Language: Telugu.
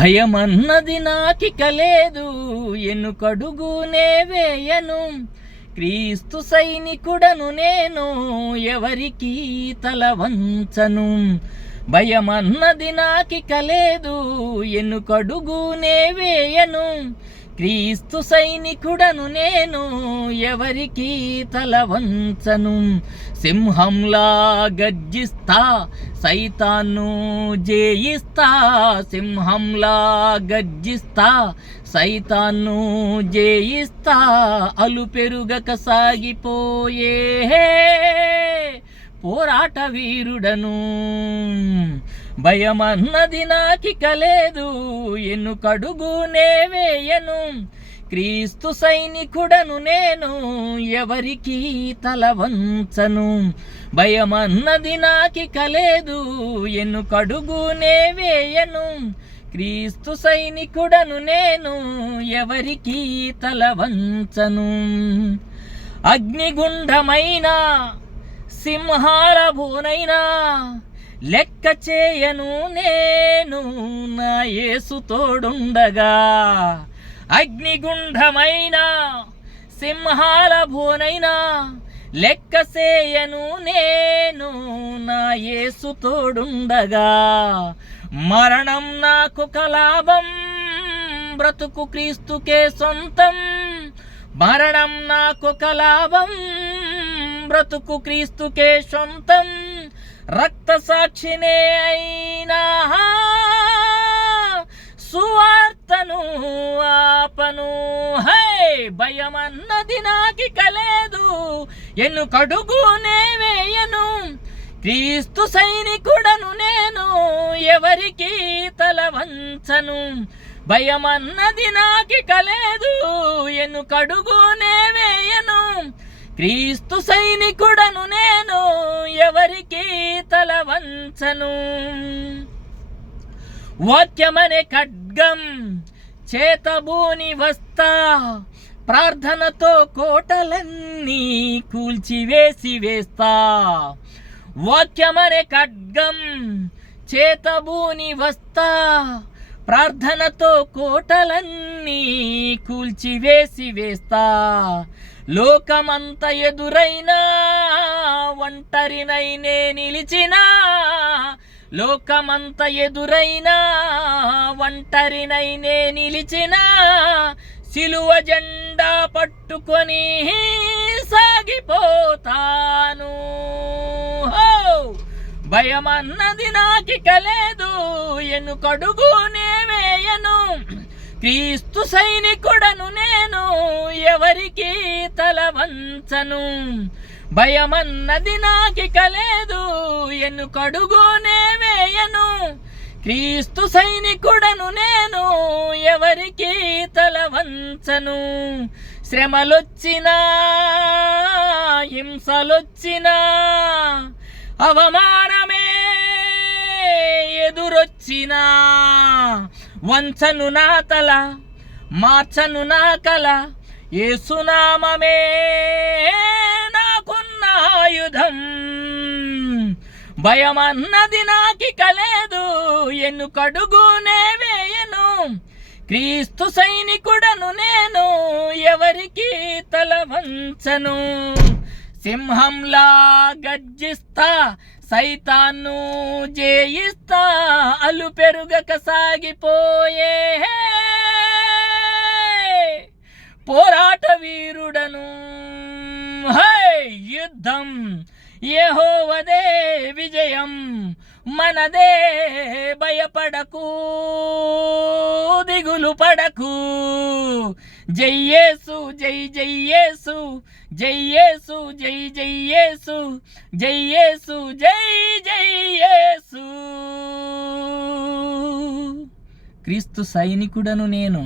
భయమన్నది నాకిక లేదు, ఎన్నుకడుగునే వేయను. క్రీస్తు సైనికుడను నేను, ఎవరికి తల వంచను. భయమన్నది నాకిక లేదు, ఎన్నుకడుగునే వేయను. క్రీస్తు సైనికుడను నేను, ఎవరికి తల వంచను. సింహంలా గర్జిస్తా, సైతాన్ను జయిస్తా. సింహంలా గర్జిస్తా, సైతాన్ను జయిస్తా. అలుపెరుగక సాగిపోయే పోరాట వీరుడను. భయమన్నది నాకిక లేదు, ఎన్నుకడుగునే వేయను. క్రీస్తు సైనికుడను నేను, ఎవరికి తల వంచను. భయమన్నది నాకిక లేదు, ఎన్నుకడుగునే వేయను. క్రీస్తు సైనికుడను నేను, ఎవరికి తల వంచను. అగ్నిగుండమైన సింహాల భూనైనా లెక్క చేయను నేను, నా యేసు తోడుండగా. అగ్నిగుండమైన సింహాల భూనైనా లెక్క చేయను నేను, నా యేసు తోడుండగా. మరణం నాకొక లాభం, బ్రతుకు క్రీస్తుకే సొంతం. మరణం నాకొక లాభం, బ్రతుకు క్రీస్తుకే సొంతం. రక్త సాక్షినే అయినా సువార్తను ఆపను. భయమన్నది నాకిక లేదు, ఎన్నుకడుగునే వేయను. క్రీస్తు సైనికుడను నేను, ఎవరికి తల వంచను. భయమన్నది నాకిక లేదు, ఎన్నుకడుగునే వేయను. క్రీస్తు సైనికుడను నేను, ఎవరికి తల వంచను. వాక్యమనే ఖడ్గం చేతబూని వస్తా, ప్రార్థనతో కోటలన్నీ కూల్చివేసి వేస్తా. వాక్యమనే ఖడ్గం చేతబూని వస్తా, ప్రార్థనతో కోటలన్నీ కూల్చివేసి వేస్తా. లోకమంత ఎదురైనా ఒంటరినైనే నిలిచినా. లోకమంత ఎదురైనా ఒంటరినైనే నిలిచినా. సిలువ జెండా పట్టుకొని సాగిపోతాను. భయమన్నది నాకిక లేదు, ఎన్నుకడుగునే వేయను. క్రీస్తు సైనికుడను నేను, ఎవరికి తల వంచను. భయమన్నది నాకిక లేదు, ఎన్నుకడుగునే వేయను. క్రీస్తు సైనికుడను నేను, ఎవరికి తల వంచను. శ్రమలొచ్చినా హింసలొచ్చినా, అవమానమే ఎదురొచ్చినా. వంచను నా తల, మార్చను నా కల. యేసునామమే నాకున్న ఆయుధం. భయమన్నది నాకిక లేదు, ఎన్నుకడుగునే వేయను. క్రీస్తు సైనికుడను నేను, ఎవరికి తల వంచను. సింహంలా గర్జిస్తా, సైతాన్ను జయిస్తా. అలుపెరుగక సాగిపోయే పోరాట వీరుడను. యుద్ధం యెహోవాదే, విజయం మనదే. భయపడకు, దిగులు పడకు. జై యేసు, జై జై యేసు, జై యేసు, జై జై యేసు, జై యేసు, జై జై యేసు. క్రీస్తు సైనికుడను నేను.